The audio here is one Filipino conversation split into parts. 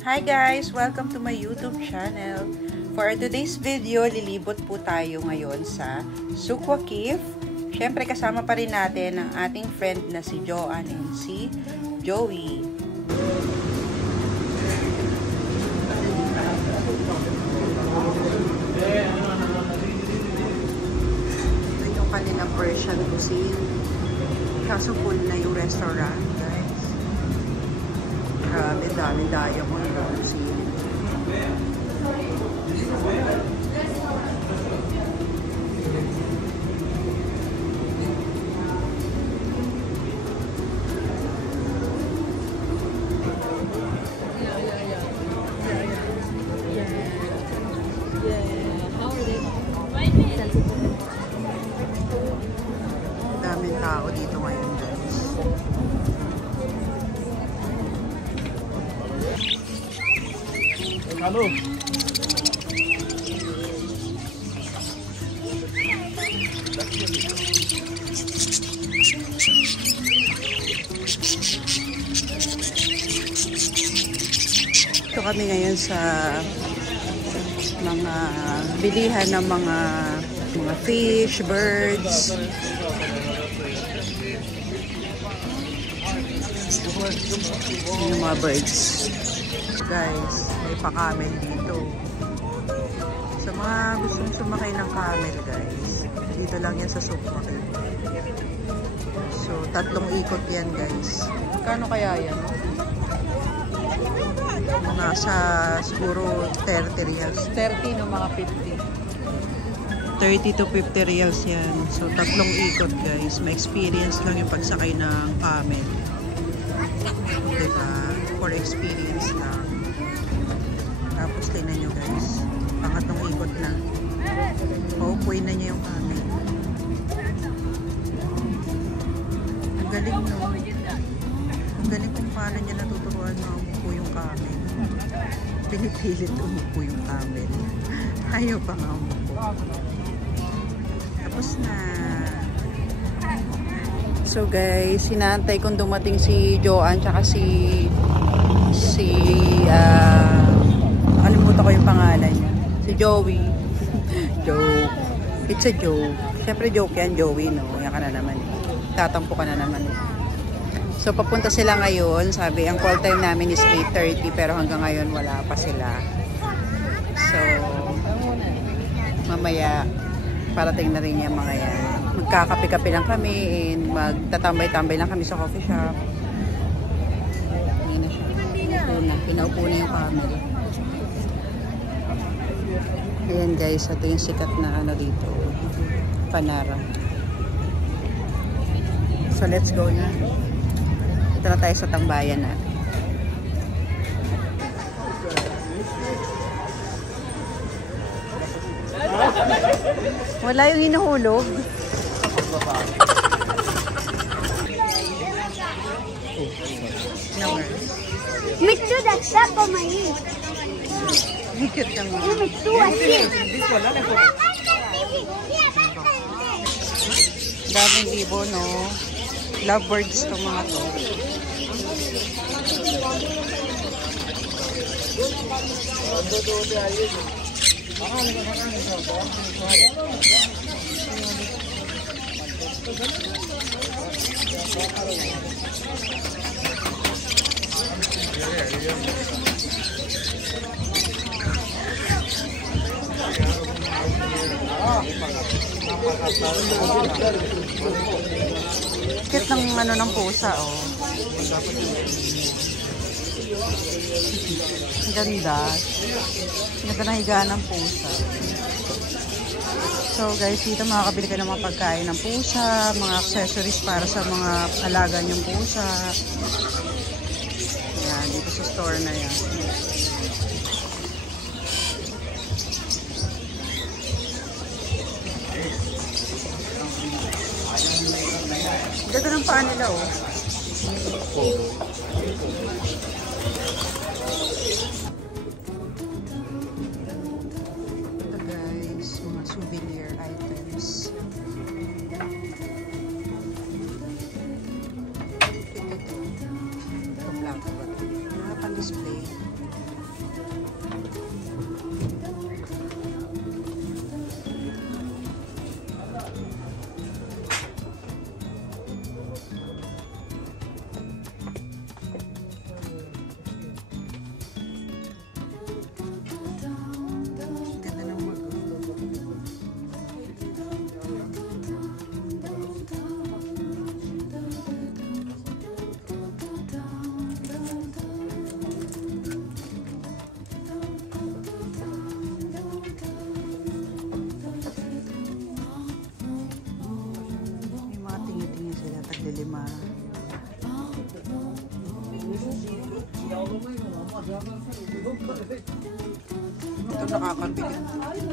Hi guys! Welcome to my YouTube channel. For today's video, lilibot po tayo ngayon sa Sukwa Cave. Siyempre kasama pa rin natin ang ating friend na si Joanne and si Joey. Ito yung kanilang Persian cuisine. Kaso full na yung restaurant, guys. Grabe, dami-daya mo yung cuisine. Daming tao dito ngayon, guys. Halo. Ito kami ngayon sa mga bilihan ng mga fish, birds. Yung mga birds. Guys, may pa-camel dito. Sa mga gustong sumakay ng camel, guys, dito lang yan sa Sukwa Cave. So, 3 ikot yan, guys. Kano kaya yan? Mga sa siguro 30 reals. 30 no, mga 50. 30 to 50 reals yan. So, 3 ikot, guys. May experience lang yung pagsakay ng camel. Diba? For experience lang. Tapos, tingnan nyo, guys. Pangatlong ikot na. Paupuin na niya yung camel. Ang galing, no? Ang galing kung paano niya natuturuan na umupo yung camel. Pinipilit umupo yung camel. Ayaw pa nga umupo. Tapos na. So guys, sinantay kong dumating si Joanne tsaka nakalimutan ko yung pangalan niya. Si Joey. Joke. It's a joke. Siyempre joke yan, Joey, no? Yan ka na naman. Tatampo ka na naman. So, papunta sila ngayon. Sabi, ang call time namin is 8:30 pero hanggang ngayon wala pa sila. So, mamaya, parating na rin yung mga yan. Magkakape-kape lang kami and magtatambay-tambay lang kami sa coffee shop. Ayan na siya. Pinaupo na yung camel. Ayan guys, ito yung sikat na ano dito. Panara. So, let's go na. Ito na tayo sa tambayan natin. Wala yung hinuhulog. Mitsu daksa po mai. Hikit lang mo. Mitsu asin. Daming ibo, no? Lovebirds itong mga to. Kit ng ano ng pusa, oh. Ang ganda. Ganda na higaan ng pusa. So guys, dito makakabili ka ng mga pagkain ng pusa, mga accessories para sa mga alaga niyong pusa. Yan, dito sa store na yan. Ganda ng paa nila, oh. Ito guys, mga souvenir items. Ito black. Mga pan-display. Lima. Ito nakakabilib.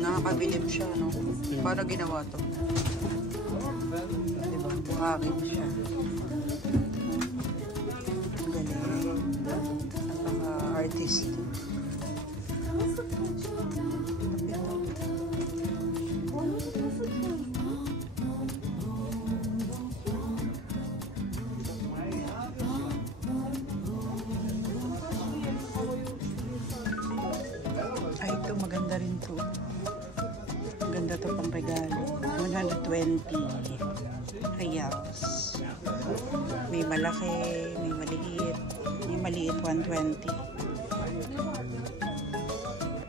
Nakakabilib siya, no? Paano ginawa to? Diba? Buhangin siya. Galing. Napaka-artist. Ay, ito maganda rin to. Maganda to pang regalo. 120 reals. May malaki, may maliit. May maliit 120.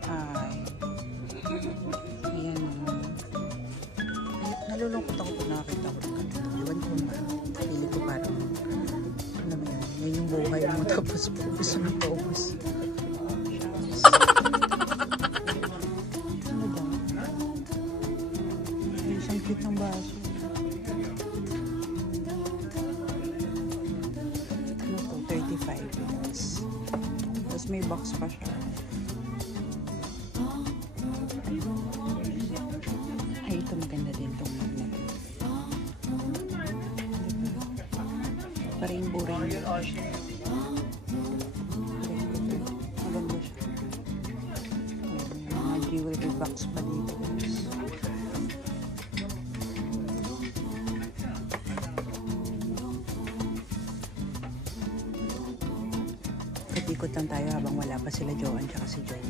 Ay. Ayan. Nalulungkot ako pag nakakita ko ng ganito. Iwan ko ba? Pili ko parang alam mo yan. Yan yung buhay mo tapos paubos na paubos. Cute ng baso. Ano to? 35 years. Tapos may box pa siya. Ay, ito maganda din itong magnet. Rainbow. Maganda siya. May mga jewelry box pa dito. Ikot lang tayo habang wala pa sila Joanne tsaka si Joy.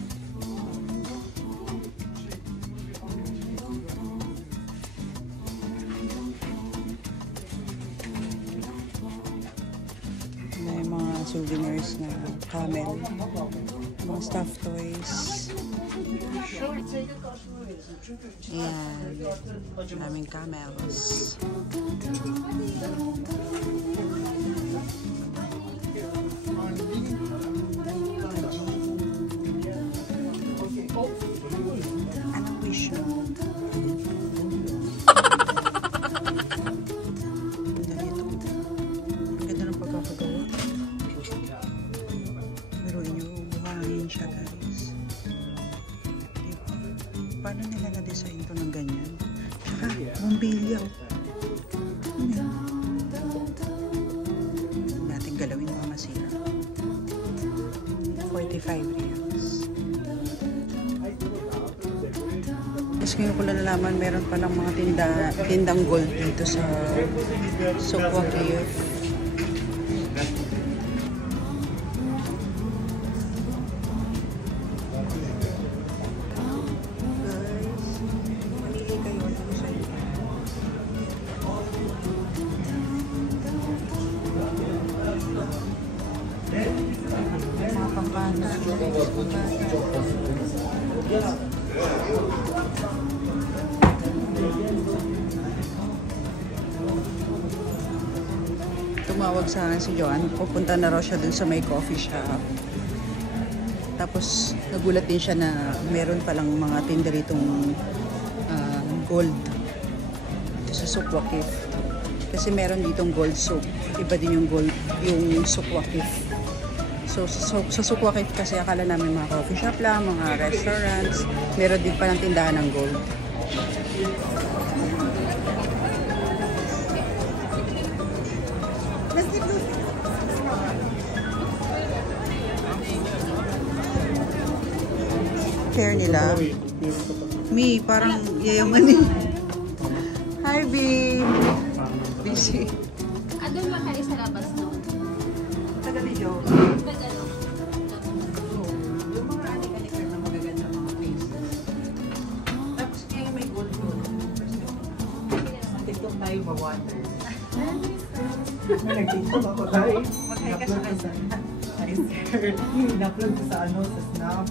May mga souvenirs na camel, mga stuffed toys. Ayan, maraming camels. Anong wish mo? Ang ganda ng pagkakagawa. Pero buhangin siya, guys. Diba? Paano nila na-design to ng ganyan? Tsaka, bumbilya. Natin galawin mga masira. 45 reals. Tapos ngayon ko lang nalaman, meron palang mga tindang gold dito sa Sokwa Cave. Mga pambata. Tumawag sa akin si Joanne. Pupunta na raw siya dun sa may coffee shop. Tapos nagulat din siya na meron palang mga tinda ritong gold dito sa Sokwa Cave. Kasi meron ditong gold soap. Iba din yung gold, yung Sokwa Cave. So sa Sokwa Cave kasi akala namin mga coffee shop lang, mga restaurants. Meron din palang tindahan ng gold. Hair nila. Me, parang yayaman eh. Hi, babe. Busy. Doon ba kayo sa labas, no? Tagal ni Joe. Ba't ano? water. May nag-tiktok ako tayo. In-upload ko sa... Ay, sir. In-upload ko sa ano, sa Snap.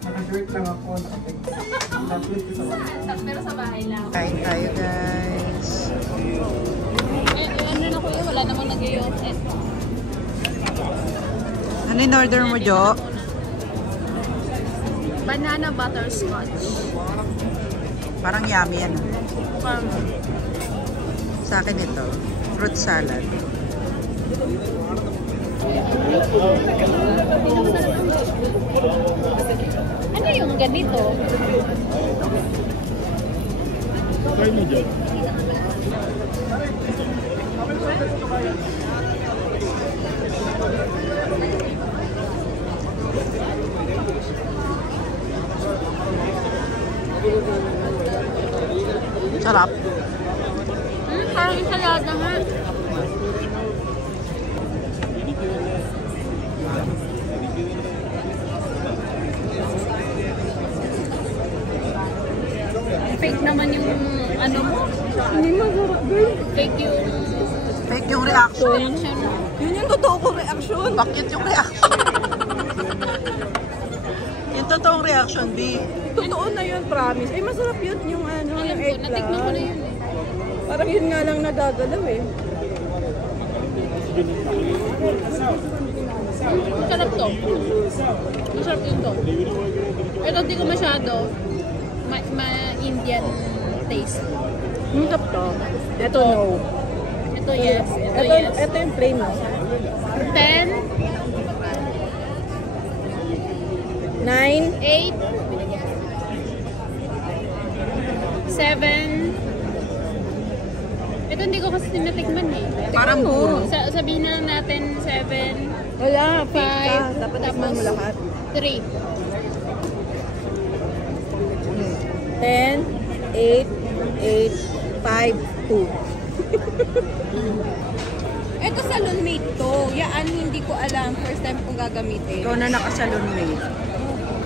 Naka-shirt lang ako. In-upload ko sa water. Pero sa bahay lang. Kain tayo, guys. Ano na kuya, wala namang nag-i-offset. Ano in order mo, Jo? Banana butterscotch. Parang yummy yan. Parang, Sa akin ito, fruit salad. ano yung ganito? Sarap. Parang ensalada nga. Fake naman yung ano mo. Hindi masarap girl. Fake yung Fake yung reaction. reaction mo. Yun yung totoo ko reaction. Bakit yung reaction? Yung totoong reaction, B. Totoo na yun, promise. Ay, masarap yun yung ano, Alam yung ko, natikman ko na eggplant. yun eh. Parang yun nga lang nagagalaw eh. Masarap to. Masarap din to. Ito hindi ko masyado ma-Indian taste. Yung top to. Ito no. Ito yes. Ito yes. Ito yung plain no. 10, 9, 8, 7. Ito hindi ko kasi tinatikman eh. Parang puro. Sabihin na lang natin 7, wala, fake ka. 5, Dapat tikman mo lahat. 3. 10, 8, 8, 5, 2. Ito salon mate to. Yaan hindi ko alam. First time kong gagamitin. Ikaw na nakasalon mate.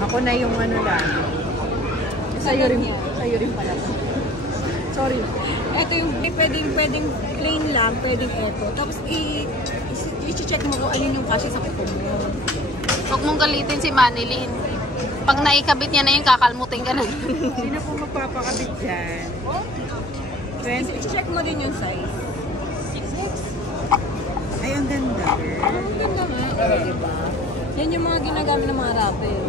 Ako na yung ano lang. Sa'yo rin pala. Sorry. Ito yung pwedeng plain lang, pwedeng ito. Tapos i-check mo kung alin yung kasya sa kuko mo. Huwag mong galitin si Manilyn. Pag naikabit niya na yun, kakalmutin ka na. Sino po magpapakabit dyan? I-check mo din yung size. Ay, ang ganda. Ang ganda nga. Diba? Yan yung mga ginagamit ng mga rapper.